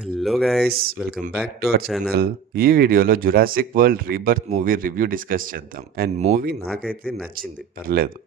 Hello guys, welcome back to our channel. ఈ వీడియోలో Jurassic World Rebirth movie review discuss చేద్దాం. And movie నాకైతే నచ్చింది, పర్లేదు.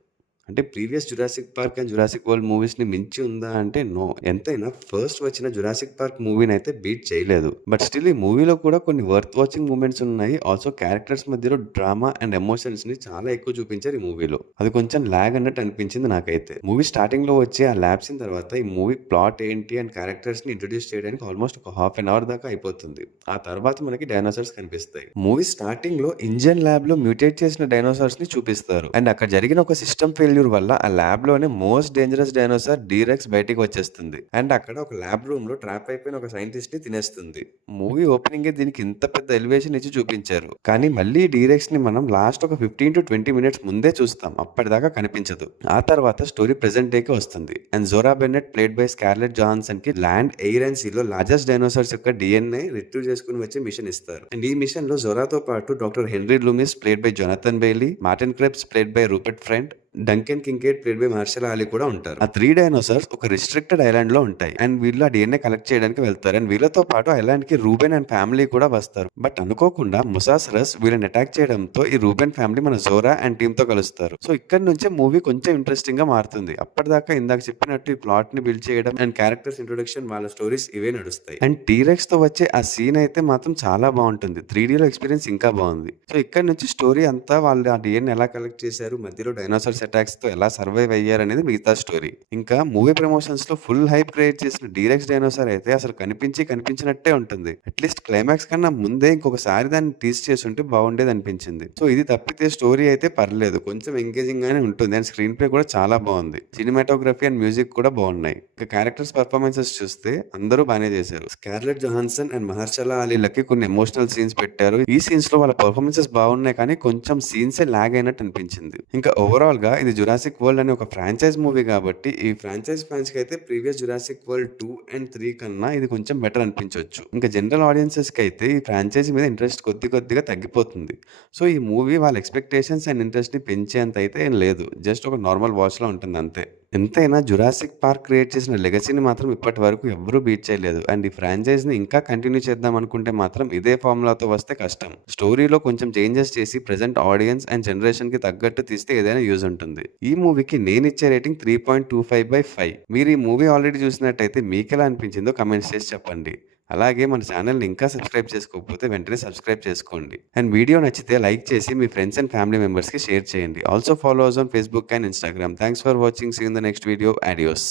అంటే previous Jurassic Park and Jurassic World మూవీస్ని మించి ఉందా అంటే నో. ఎంతైనా ఫస్ట్ వచ్చిన జురాసిక్ పార్క్ మూవీని అయితే బీట్ చేయలేదు. బట్ స్టిల్ ఈ మూవీలో కూడా కొన్ని వర్త్ వాచింగ్ మూమెంట్స్ ఉన్నాయి. ఆల్సో క్యారెక్టర్స్ మధ్యలో డ్రామా అండ్ ఎమోషన్స్ ని చాలా ఎక్కువ చూపించారు ఈ మూవీలో. అది కొంచెం లాగ్ అన్నట్టు అనిపించింది నాకైతే. మూవీ స్టార్టింగ్ లో వచ్చే ఆ ల్యాబ్ సీన్ తర్వాత ఈ మూవీ ప్లాట్ ఏంటి అండ్ క్యారెక్టర్స్ ని ఇంట్రొడ్యూస్ చేయడానికి ఆల్మోస్ట్ ఒక హాఫ్ అన్ అవర్ దాకా అయిపోతుంది. ఆ తర్వాత మనకి డైనోసార్స్ కనిపిస్తాయి. మూవీ స్టార్టింగ్ లో ఇంజన్ ల్యాబ్ లో మ్యూటేట్ చేసిన డైనోసార్స్ ని చూపిస్తారు. అండ్ అక్కడ జరిగిన ఒక సిస్టమ్ ఫెయిల్యూర్ వల్ల ఆ ల్యాబ్ లోనే మోస్ట్ డేంజరస్ డైనోసార్ డీరెక్స్ బయటికి వచ్చేస్తుంది. అండ్ అక్కడ ఒక ల్యాబ్ రూమ్ లో ట్రాప్ అయిపోయిన ఒక సైంటిస్ట్ ని తినేస్తుంది. మూవీ ఓపెనింగ్ దీనికి ఇంత పెద్ద ఎలివేషన్ ఇచ్చి చూపించారు. కానీ మళ్ళీ డీరెక్స్ ని మనం లాస్ట్ ఒక 15 to 20 మినిట్స్ ముందే చూస్తాం. అప్పటిదాకా కనిపించదు. ఆ తర్వాత స్టోరీ ప్రెసెంట్ డే కి వస్తుంది. And Zora Bennett played by scarlet Johnson కి ల్యాండ్, ఎయిర్ అండ్ సీ లో లార్జెస్ట్ డైనోసార్స్ యొక్క డిఎన్ఏ రిట్రీవ్ చేసుకుని వచ్చే మిషన్ ఇస్తారు. అండ్ ఈ మిషన్ లో జోరాతో పాటు doctor Henry Loomis played by Jonathan Bailey, Martin Krebs played by Rupert Friend, Duncan Kincaid played by Mahershala Ali కూడా ఉంటారు. ఆ 3 డైనోసార్స్ ఒక రిస్ట్రిక్టెడ్ ఐలాండ్ లో ఉంటాయి. అండ్ వీళ్ళు ఆ డిఎన్ఏ కలెక్ట్ చేయడానికి వెళ్తారు. అండ్ వీళ్ళతో పాటు ఐలాండ్ కి రూబెన్ అండ్ ఫ్యామిలీ కూడా వస్తారు. బట్ అనుకోకుండా ముసాసరస్ వీళ్ళని అటాక్ చేయడంతో ఈ రూబెన్ ఫ్యామిలీ మన జోరా అండ్ టీమ్ తో కలుస్తారు. సో ఇక్కడ నుంచే మూవీ కొంచెం ఇంట్రెస్టింగ్ గా మారుతుంది. అప్పటిదాకా ఇందాక చెప్పినట్టు ఈ ప్లాట్ ని బిల్డ్ చేయడం అండ్ క్యారెక్టర్స్ ఇంట్రొడక్షన్, వాళ్ళ స్టోరీస్ ఇవే నడుస్తాయి. అండ్ టీరెక్స్ తో వచ్చే ఆ సీన్ అయితే మాత్రం చాలా బాగుంటుంది. 3D లో ఎక్స్పీరియన్స్ ఇంకా బాగుంది. సో ఇక్కడ నుంచి స్టోరీ అంతా వాళ్ళు ఆ డిఎన్ఏ ఎలా కలెక్ట్ చేశారు, మధ్యలో డైనోసార్స్ అటాక్స్ తో ఎలా సర్వైవ్ అయ్యారు అనేది మిగతా స్టోరీ. ఇంకా మూవీ ప్రమోషన్స్ లో ఫుల్ హైప్ క్రియేట్ చేసిన డీరెక్స్ డైనోసార్ అయితే అసలు కనిపించినట్టే ఉంటుంది. అట్లీస్ట్ క్లైమాక్స్ కన్నా ముందే ఇంకొకసారి దాన్ని టీజ్ చేసి ఉంటే బాగుండేది అనిపించింది. సో ఇది తప్పితే స్టోరీ అయితే పర్లేదు, కొంచెం ఎంగేజింగ్ గానే ఉంటుంది. అండ్ స్క్రీన్ ప్లే కూడా చాలా బాగుంది. సినిమాటోగ్రఫీ అండ్ మ్యూజిక్ కూడా బాగున్నాయి. ఇంకా క్యారెక్టర్స్ పర్ఫార్మెన్సెస్ చూస్తే అందరూ బాగానే చేశారు. స్కార్లెట్ జొహాన్సన్ అండ్ మహర్షలా అలీలకి కొన్ని ఎమోషనల్ సీన్స్ పెట్టారు. ఈ సీన్స్ లో వాళ్ళ పర్ఫార్మెన్సెస్ బాగున్నాయి, కానీ కొంచెం సీన్సే లాగ్ అయినట్టు అనిపించింది. ఇంకా ఓవరాల్ గా ఇది జురాసిక్ వరల్డ్ అనే ఒక ఫ్రాంచైజ్ మూవీ కాబట్టి ఈ ఫ్రాంచైజ్ ఫ్యాన్స్ కి అయితే ప్రీవియస్ జురాసిక్ వరల్డ్ 2 and 3 కన్నా ఇది కొంచెం బెటర్ అనిపించవచ్చు. ఇంకా జనరల్ ఆడియన్సెస్ కి అయితే ఈ ఫ్రాంచైజీ మీద ఇంట్రెస్ట్ కొద్దిగా తగ్గిపోతుంది. సో ఈ మూవీ వాళ్ళ ఎక్స్పెక్టేషన్స్ అండ్ ఇంట్రెస్ట్ ని పెంచేంత అయితే ఏం లేదు. జస్ట్ ఒక నార్మల్ వాచ్ లో ఉంటుంది అంతే. ఎంతైనా జురాసిక్ పార్క్ క్రియేట్ చేసిన లెగసీని మాత్రం ఇప్పటి వరకు ఎవ్వరూ బీట్ చేయలేదు. అండ్ ఈ ఫ్రాంచైజ్ ని ఇంకా కంటిన్యూ చేద్దాం అనుకుంటే మాత్రం ఇదే ఫార్ములాతో వస్తే కష్టం. స్టోరీలో కొంచెం చేంజెస్ చేసి ప్రెసెంట్ ఆడియన్స్ అండ్ జనరేషన్ కి తగ్గట్టు తీస్తే ఏదైనా యూజ్ ఉంటుంది. ఈ మూవీకి నేను ఇచ్చే రేటింగ్ 3.25/5. మీరు ఈ మూవీ ఆల్రెడీ చూసినట్టయితే మీకు ఎలా అనిపించిందో కమెంట్స్ చేసి చెప్పండి. అలాగే మన ఛానల్ని ఇంకా సబ్స్క్రైబ్ చేసుకోకపోతే వెంటనే సబ్స్క్రైబ్ చేసుకోండి. అండ్ వీడియో నచ్చితే లైక్ చేసి మీ ఫ్రెండ్స్ అండ్ ఫ్యామిలీ మెంబర్స్కి షేర్ చేయండి. Also follow us on Facebook and Instagram. Thanks for watching. See in the next video. Adios.